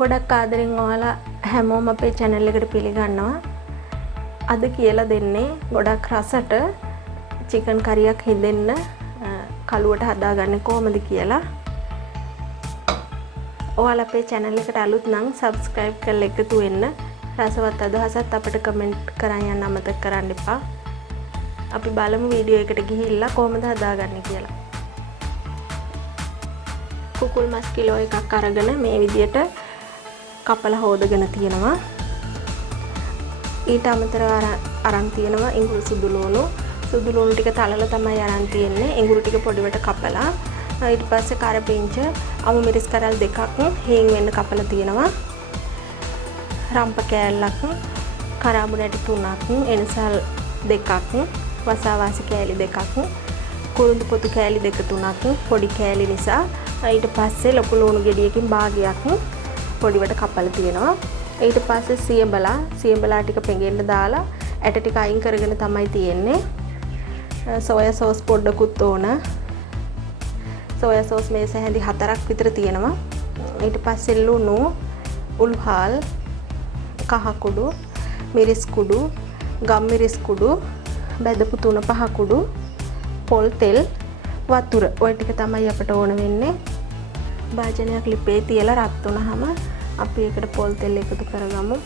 ගොඩක් ආදරෙන් ඔයාලා හැමෝම අපේ channel එකට පිළිගන්නවා. අද කියලා දෙන්නේ ගොඩක් රසට chicken කරියක් හිදෙන්න කලුවට හදාගන්නේ කොහොමද කියලා. ඔයාලා අපේ channel එකට අලුත් නම් subscribe කරලා එකතු වෙන්න. රසවත් අදහසත් අපිට comment කරන් යන්න අමතක කරන්න එපා. අපි බලමු වීඩියෝ එකට ගිහිල්ලා කොහොමද හදාගන්නේ කියලා. කුකුල් මස් කිලෝ එකක් අරගෙන මේ විදියට කපලා හොදගෙන තියෙනවා. ඊට අමතරව අරන් තියෙනවා ඉඟුරු සුදු ලුණු ටික තලලා තමයි අරන් තියෙන්නේ. ඉඟුරු ටික පොඩිවට කපලා ඊට පස්සේ කරපිංච අමු මිරිස් කරල් දෙකක් හේන් වෙන්න කපලා තියෙනවා. රම්ප කෑල්ලක් කරාබු නැටි 3ක් එනසල් 2ක් වසාවාසි කෑලි 2ක් කුරුඳු පොතු කෑලි 2-3ක් පොඩි කෑලි නිසා ඊට පස්සේ ලොකු ලුණු ගෙඩියකින් භාගයක් පොඩිවට කපලා තියෙනවා. ඊට පස්සේ සියඹලා ටික පෙඟෙන්න දාලා ඇට ටික අයින් කරගෙන තමයි තියෙන්නේ. සෝයා සෝස් පොඩ්ඩකුත් ඕන. සෝයා සෝස් මේස හැඳි 4ක් විතර තියෙනවා. ඊට පස්සේ ලුණු, උල්හාල්, කහ කුඩු, මිරිස් කුඩු, ගම් මිරිස් කුඩු, බෙදපු 3-5 කුඩු, පොල් තෙල්, වතුර. ඔය ටික තමයි අපට ඕන වෙන්නේ. භාජනයක් ලිපේ තියලා රත් වුණාම අපි ඒකට පොල් තෙල් එකතු කරගමු.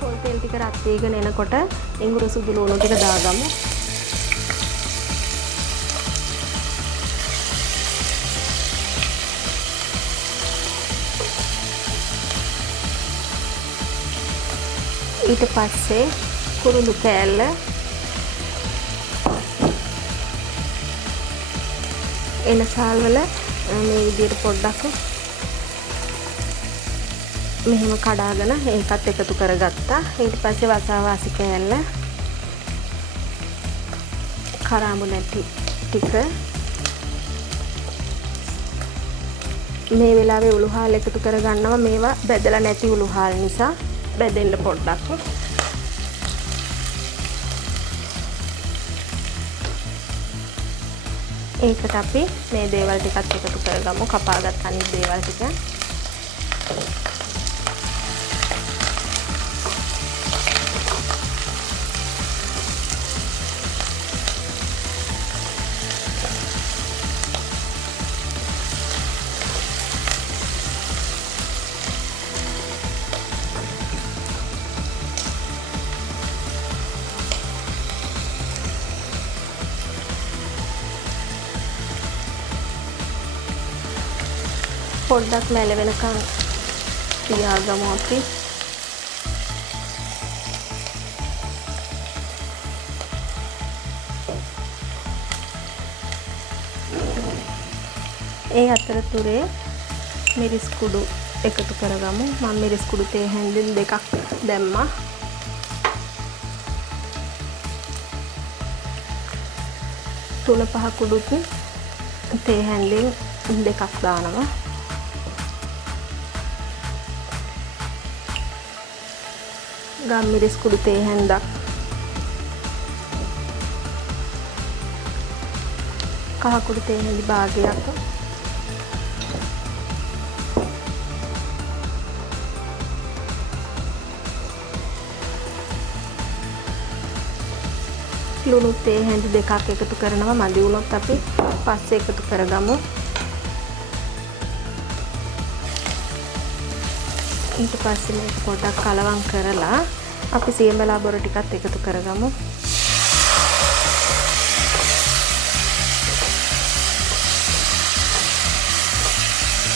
පොල් තෙල් ටික රත් වෙගෙන එනකොට ඉඟුරු සුදු ලුණු ටික දාගමු. ඊට පස්සේ කුරුඳු කෑල්ල එනසල් වල මේ විදිහට පොඩ්ඩක් මෙහෙම කඩාගෙන ඒකත් එකතු කරගත්තා. ඊට පස්සේ වසාවාසි කෑල්ල, කරාඹු නැටි ටික, මේ වෙලාවේ උළුහාල් එකතු කරගන්නවා. මේවා බෙදලා නැති උළුහාල් නිසා බෙදෙන්න පොඩ්ඩක්. ඒකට අපි මේ දේවල් ටිකත් එකතු කරගමු. කපාගත් අනිත් දේවල් ටික. පොඩ්ඩක් මැල වෙනකන් තියාගමු අපි. ඒ අතරතුරේ මිරිස් කුඩු එකතු කරගමු. මම මිරිස් කුඩු තේ හැන්ඩල් 2ක් දැම්මා. තුන පහ කුඩුත් තේ හැන්ඩල් 2ක් දානවා. ගම් මිරිස් කුඩු තේ හැන්දක්, කහ කුඩු තේ හැඳි භාගයක්, ලුණු තේ හැඳි 2ක් එකතු කරනවා. මදි වුණොත් අපි පස්සේ එකතු කරගමු. ඊට පස්සේ මේක පොඩ්ඩක් කලවම් කරලා අපි සියඹලා බොර ටිකත් එකතු කරගමු.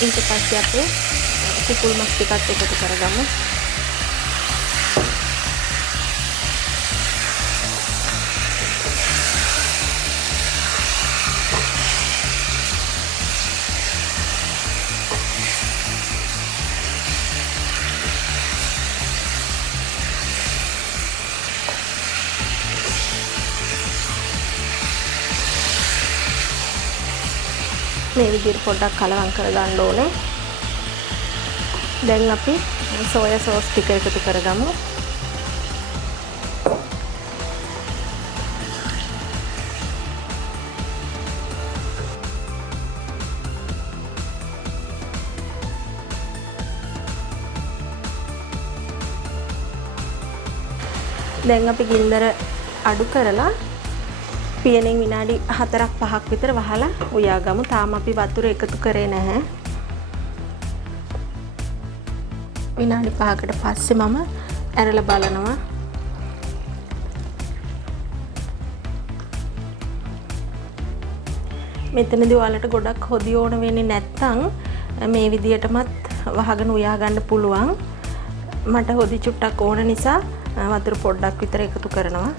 ඊට පස්සේ අපි කුකුල් මස් ටිකත් එකතු කරගමු. මේ විදිහට පොඩ්ඩක් කලවම් කරගන්න ඕනේ. දැන් අපි සෝයා සෝස් ටික එකතු කරගමු. දැන් අපි ගින්දර අඩු කරලා පියනෙන් විනාඩි 4ක් 5ක් විතර වහලා උයාගමු. තාම අපි වතුර එකතු කරේ නැහැ. විනාඩි 5කට පස්සේ මම ඇරලා බලනවා. මෙතනදී ඔයාලට ගොඩක් හොදි ඕන වෙන්නේ නැත්නම් මේ විදියටමත් වහගෙන උයා ගන්න පුළුවන්. මට හොදි චුට්ටක් ඕන නිසා වතුර පොඩ්ඩක් විතර එකතු කරනවා.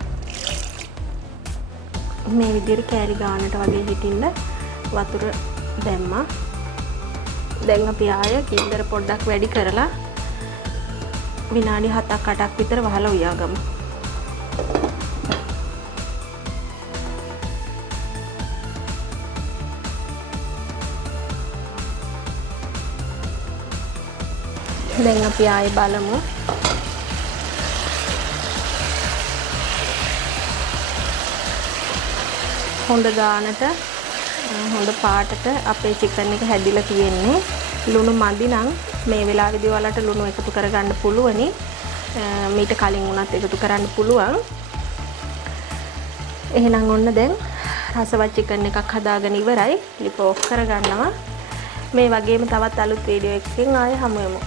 මේ විදියට කෑලි ගානට වගේ හිටින්න වතුර දැම්මා. දැන් අපි ආය ගින්දර පොඩ්ඩක් වැඩි කරලා විනාඩි 7ක් 8ක් විතර වහලා උයාගමු. දැන් අපි ආයේ බලමු. හොඳ ගානට හොඳ පාටට අපේ චිකන් එක හැදිලා තියෙන්නේ. ලුණු මදි නම් මේ වෙලාවේදී ඔයාලට ලුණු එකතු කරගන්න පුළුවනි. මීට කලින් උනත් එකතු කරන්න පුළුවන්. එහෙනම් ඔන්න දැන් රසවත් චිකන් එකක් හදාගෙන ඉවරයි. ලිප ඔෆ් කරගන්නවා. මේ වගේම තවත් අලුත් වීඩියෝ එකකින් ආයෙ හමු වෙමු.